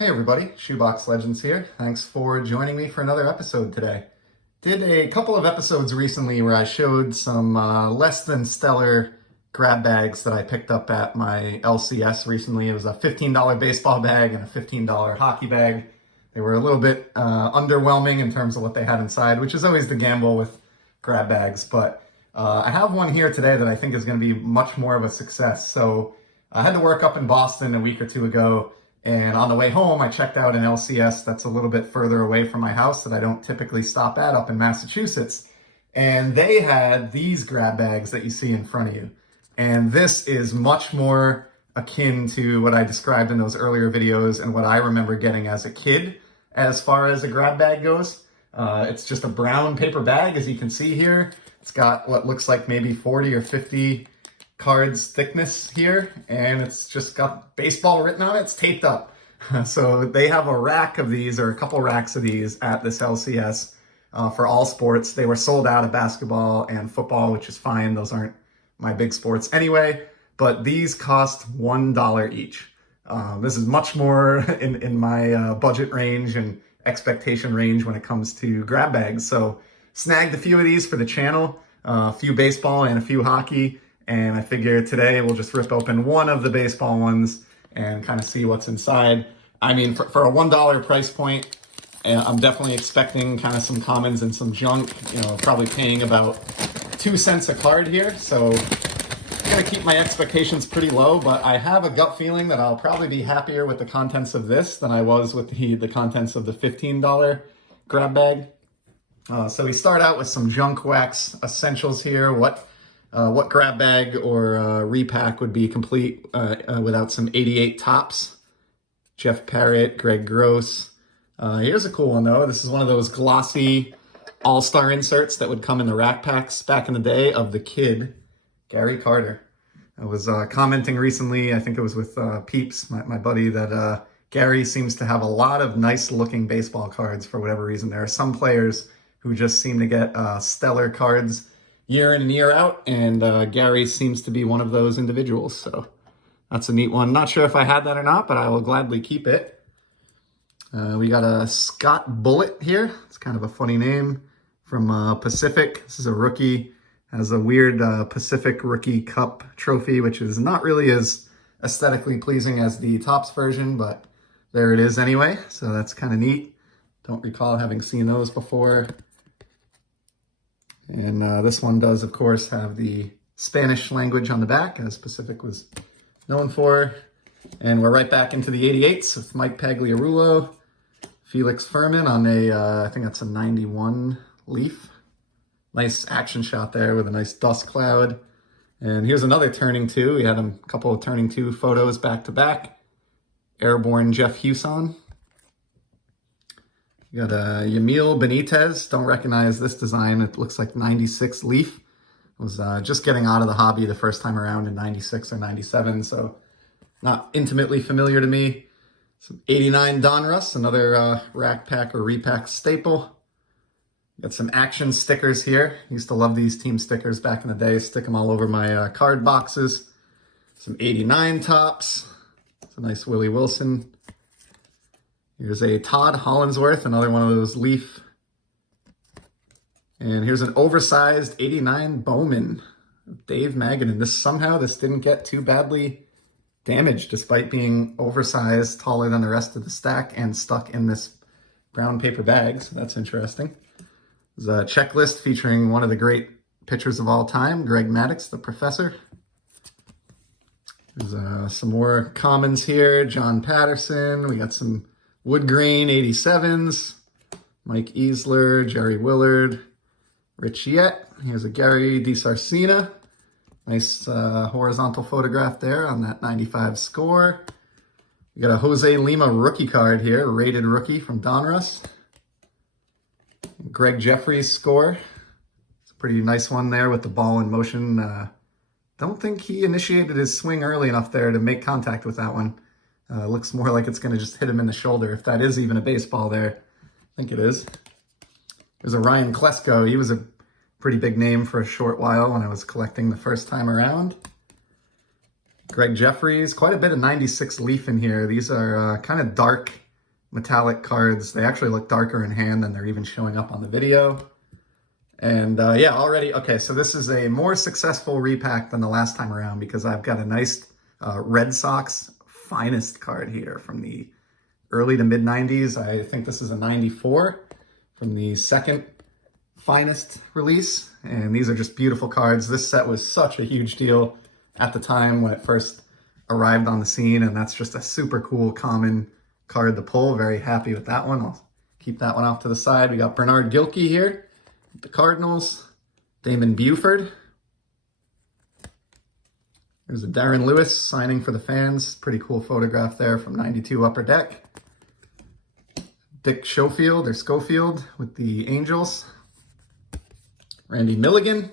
Hey everybody, Shoebox Legends here. Thanks for joining me for another episode today. Did a couple of episodes recently where I showed some less than stellar grab bags that I picked up at my LCS recently. It was a $15 baseball bag and a $15 hockey bag. They were a little bit underwhelming in terms of what they had inside, which is always the gamble with grab bags. But I have one here today that I think is going to be much more of a success. So I had to work up in Boston a week or two ago. And on the way home, I checked out an LCS that's a little bit further away from my house that I don't typically stop at up in Massachusetts. And they had these grab bags that you see in front of you. And this is much more akin to what I described in those earlier videos and what I remember getting as a kid as far as a grab bag goes. It's just a brown paper bag, as you can see here. It's got what looks like maybe 40 or 50 cards thickness here, and it's just got baseball written on it. It's taped up. So they have a rack of these, or a couple racks of these at this LCS for all sports. They were sold out of basketball and football, which is fine. Those aren't my big sports anyway, but these cost $1 each. This is much more in my budget range and expectation range when it comes to grab bags. So snagged a few of these for the channel, a few baseball and a few hockey. And I figure today we'll just rip open one of the baseball ones and kind of see what's inside. I mean, for a $1 price point, I'm definitely expecting kind of some commons and some junk, probably paying about 2 cents a card here. So I'm gonna keep my expectations pretty low, but I have a gut feeling that I'll probably be happier with the contents of this than I was with the contents of the $15 grab bag. So we start out with some Junk Wax essentials here. What grab bag or repack would be complete without some 88 tops? Jeff Parrott, Greg Gross. Here's a cool one though. This is one of those glossy all-star inserts that would come in the rack packs back in the day of the Kid, Gary Carter. I was commenting recently, I think it was with Peeps, my buddy, that Gary seems to have a lot of nice looking baseball cards for whatever reason. There are some players who just seem to get stellar cards year in and year out, and Gary seems to be one of those individuals, so that's a neat one. Not sure if I had that or not, but I will gladly keep it. We got a Scott Bullet here. It's kind of a funny name from Pacific. This is a rookie, has a weird Pacific Rookie Cup trophy, which is not really as aesthetically pleasing as the Topps version, but there it is anyway, so that's kind of neat. Don't recall having seen those before. And this one does, of course, have the Spanish language on the back, as Pacific was known for. And we're right back into the 88s with Mike Pagliarulo, Felix Furman on a, I think that's a 91 Leaf. Nice action shot there with a nice dust cloud. And here's another turning two. We had a couple of turning two photos back to back. Airborne Jeff Huson. You got a Yamil Benitez. Don't recognize this design. It looks like 96 Leaf. I was just getting out of the hobby the first time around in 96 or 97, so not intimately familiar to me. Some 89 Donruss, another rack pack or repack staple. Got some action stickers here. Used to love these team stickers back in the day. Stick them all over my card boxes. Some 89 Topps. It's a nice Willie Wilson. Here's a Todd Hollandsworth, another one of those Leaf. And here's an oversized 89 Bowman, Dave Magadan. This didn't get too badly damaged despite being oversized, taller than the rest of the stack, and stuck in this brown paper bag. So that's interesting. There's a checklist featuring one of the great pitchers of all time, Greg Maddux, the professor. There's some more commons here. John Patterson. We got some Wood Grain 87s, Mike Easler, Jerry Willard, Rich Yett. Here's a Gary DiSarcina. Nice horizontal photograph there on that 95 score. We got a Jose Lima rookie card here, rated rookie from Donruss. Greg Jeffries score. It's a pretty nice one there with the ball in motion. Don't think he initiated his swing early enough there to make contact with that one. Looks more like it's going to just hit him in the shoulder, if that is even a baseball there. I think it is. There's a Ryan Klesko. He was a pretty big name for a short while when I was collecting the first time around. Greg Jeffries, quite a bit of 96 Leaf in here. These are kind of dark metallic cards. They actually look darker in hand than they're even showing up on the video. And yeah, already, okay, so this is a more successful repack than the last time around because I've got a nice Red Sox Finest card here from the early to mid 90s. I think this is a 94 from the second Finest release. And these are just beautiful cards. This set was such a huge deal at the time when it first arrived on the scene. And that's just a super cool common card to pull. Very happy with that one. I'll keep that one off to the side. We got Bernard Gilkey here, the Cardinals. Damon Buford. There's a Darren Lewis signing for the fans. Pretty cool photograph there from 92 Upper Deck. Dick Schofield or Schofield with the Angels. Randy Milligan.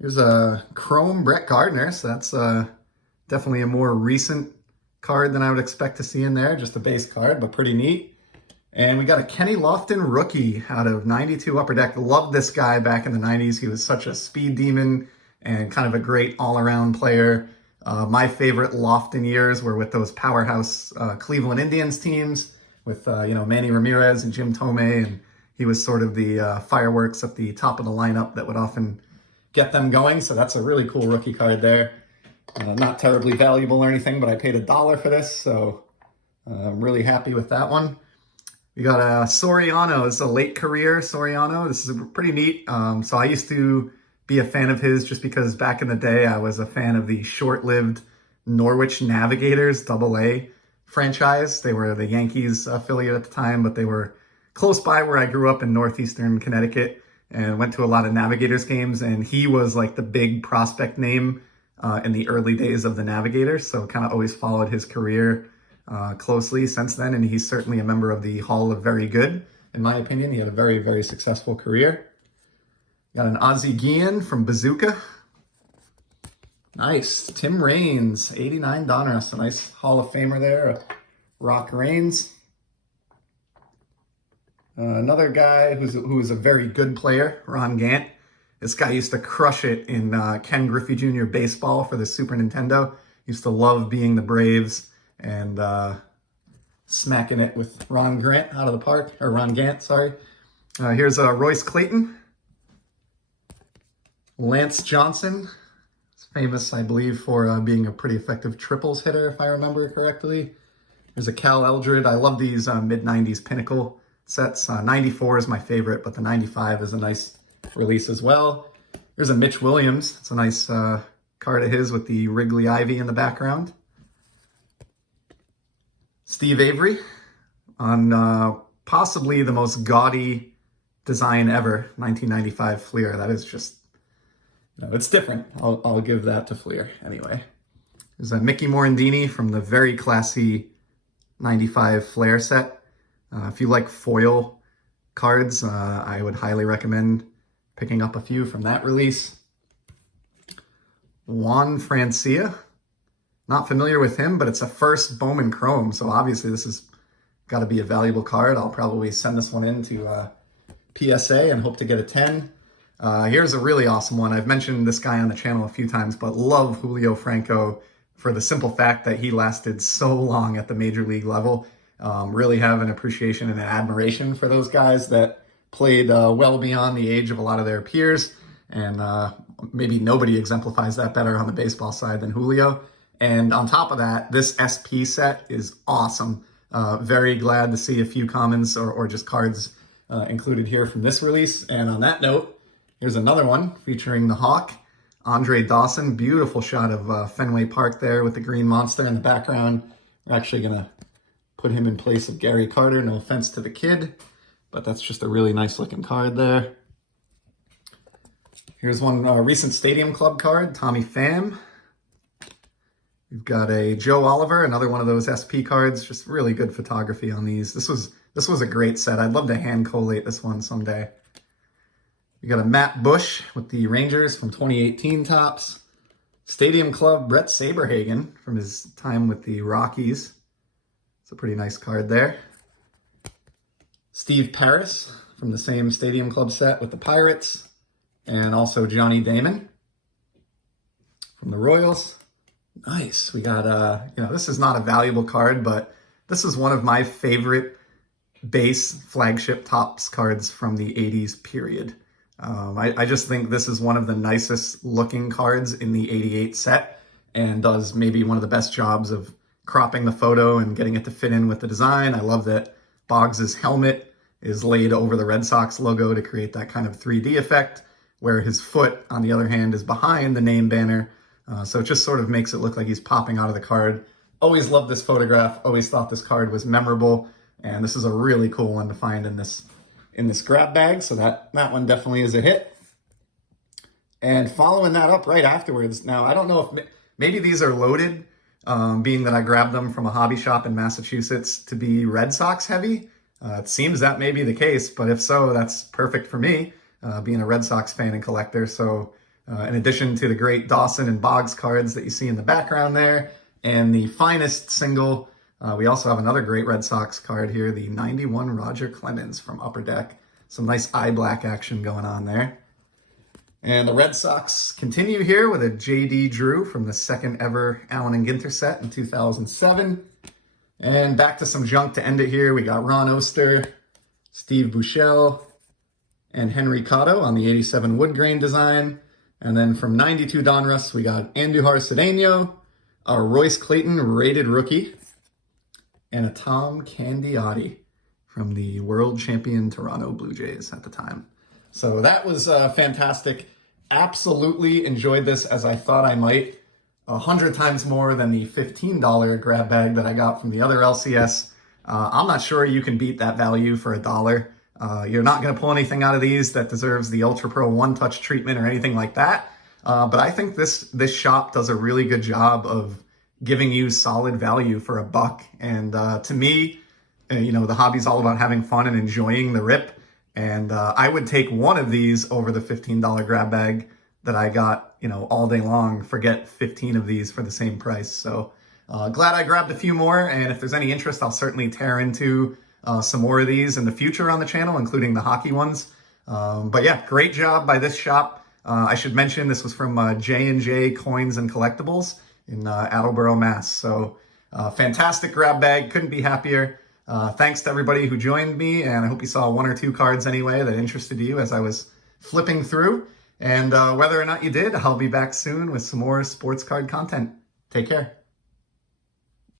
Here's a chrome Brett Gardner. So that's definitely a more recent card than I would expect to see in there. Just a base card, but pretty neat. And we got a Kenny Lofton rookie out of 92 Upper Deck. Loved this guy back in the 90s. He was such a speed demon and kind of a great all-around player. My favorite Lofton years were with those powerhouse Cleveland Indians teams with Manny Ramirez and Jim Tomei, and he was sort of the fireworks at the top of the lineup that would often get them going. So that's a really cool rookie card there. Not terribly valuable or anything, but I paid $1 for this, so I'm really happy with that one. We got a Soriano. It's a late career Soriano. This is pretty neat. So I used to be a fan of his just because back in the day I was a fan of the short-lived Norwich Navigators AA franchise. They were the Yankees affiliate at the time, but they were close by where I grew up in northeastern Connecticut and went to a lot of Navigators games. And he was like the big prospect name in the early days of the Navigators. So kind of always followed his career closely since then, and he's certainly a member of the Hall of Very Good, in my opinion. He had a very, very successful career. Got an Ozzie Guillen from Bazooka. Nice. Tim Raines, 89 Donruss, a nice Hall of Famer there. Rock Raines. Another guy who is a very good player, Ron Gant. This guy used to crush it in Ken Griffey Jr. baseball for the Super Nintendo. Used to love being the Braves and smacking it with Ron Gant out of the park, or Ron Gant, sorry. Here's Royce Clayton. Lance Johnson. He's famous, I believe, for being a pretty effective triples hitter, if I remember correctly. There's a Cal Eldred. I love these mid-90s Pinnacle sets. 94 is my favorite, but the 95 is a nice release as well. There's a Mitch Williams. It's a nice card of his with the Wrigley Ivy in the background. Steve Avery on possibly the most gaudy design ever, 1995 Fleer. That is just, it's different. I'll give that to Fleer anyway. There's a Mickey Morandini from the very classy 95 Flair set. If you like foil cards, I would highly recommend picking up a few from that release. Juan Francia. Not familiar with him, but it's a first Bowman Chrome, so obviously this has got to be a valuable card. I'll probably send this one in to PSA and hope to get a 10. Here's a really awesome one. I've mentioned this guy on the channel a few times, but love Julio Franco for the simple fact that he lasted so long at the major league level. Really have an appreciation and an admiration for those guys that played well beyond the age of a lot of their peers, and maybe nobody exemplifies that better on the baseball side than Julio. And on top of that, this SP set is awesome. Very glad to see a few commons or just cards included here from this release. And on that note, here's another one featuring the Hawk, Andre Dawson. Beautiful shot of Fenway Park there with the green monster in the background. We're actually going to put him in place of Gary Carter. No offense to the kid, but that's just a really nice looking card there. Here's one recent Stadium Club card, Tommy Pham. We've got a Joe Oliver, another one of those SP cards. Just really good photography on these. This was a great set. I'd love to hand collate this one someday. We got a Matt Bush with the Rangers from 2018 Topps. Stadium Club Brett Saberhagen from his time with the Rockies. It's a pretty nice card there. Steve Paris from the same Stadium Club set with the Pirates. And also Johnny Damon from the Royals. Nice. We got, this is not a valuable card, but This is one of my favorite base flagship Topps cards from the 80s period. I just think this is one of the nicest looking cards in the 88 set and does maybe one of the best jobs of cropping the photo and getting it to fit in with the design. I love that Boggs's helmet is laid over the Red Sox logo to create that kind of 3D effect, where his foot, on the other hand, is behind the name banner. So it just sort of makes it look like he's popping out of the card. Always loved this photograph, always thought this card was memorable, and this is a really cool one to find in this grab bag, so that one definitely is a hit. And following that up right afterwards, now I don't know if maybe these are loaded, being that I grabbed them from a hobby shop in Massachusetts to be Red Sox heavy. It seems that may be the case, but if so, that's perfect for me, being a Red Sox fan and collector. So in addition to the great Dawson and Boggs cards that you see in the background there, and the finest single, we also have another great Red Sox card here, the 91 Roger Clemens from Upper Deck. Some nice eye black action going on there. And the Red Sox continue here with a J.D. Drew from the second ever Allen and Ginter set in 2007. And back to some junk to end it here. We got Ron Oster, Steve Buechele, and Henry Cotto on the 87 wood grain design. And then from 92 Donruss, we got Andujar Cedeno, a Royce Clayton rated rookie, and a Tom Candiotti from the world champion Toronto Blue Jays at the time. So that was fantastic. Absolutely enjoyed this as I thought I might. 100 times more than the $15 grab bag that I got from the other LCS. I'm not sure you can beat that value for $1. You're not going to pull anything out of these that deserves the Ultra Pro One Touch treatment or anything like that. But I think this shop does a really good job of giving you solid value for $1. And to me, the hobby's all about having fun and enjoying the rip. And I would take one of these over the $15 grab bag that I got, all day long. Forget 15 of these for the same price. So glad I grabbed a few more. And if there's any interest, I'll certainly tear into some more of these in the future on the channel, including the hockey ones. But yeah, great job by this shop. I should mention this was from J&J Coins and Collectibles in Attleboro, Mass. So fantastic grab bag. Couldn't be happier. Thanks to everybody who joined me, and I hope you saw one or two cards anyway that interested you as I was flipping through. And whether or not you did, I'll be back soon with some more sports card content. Take care.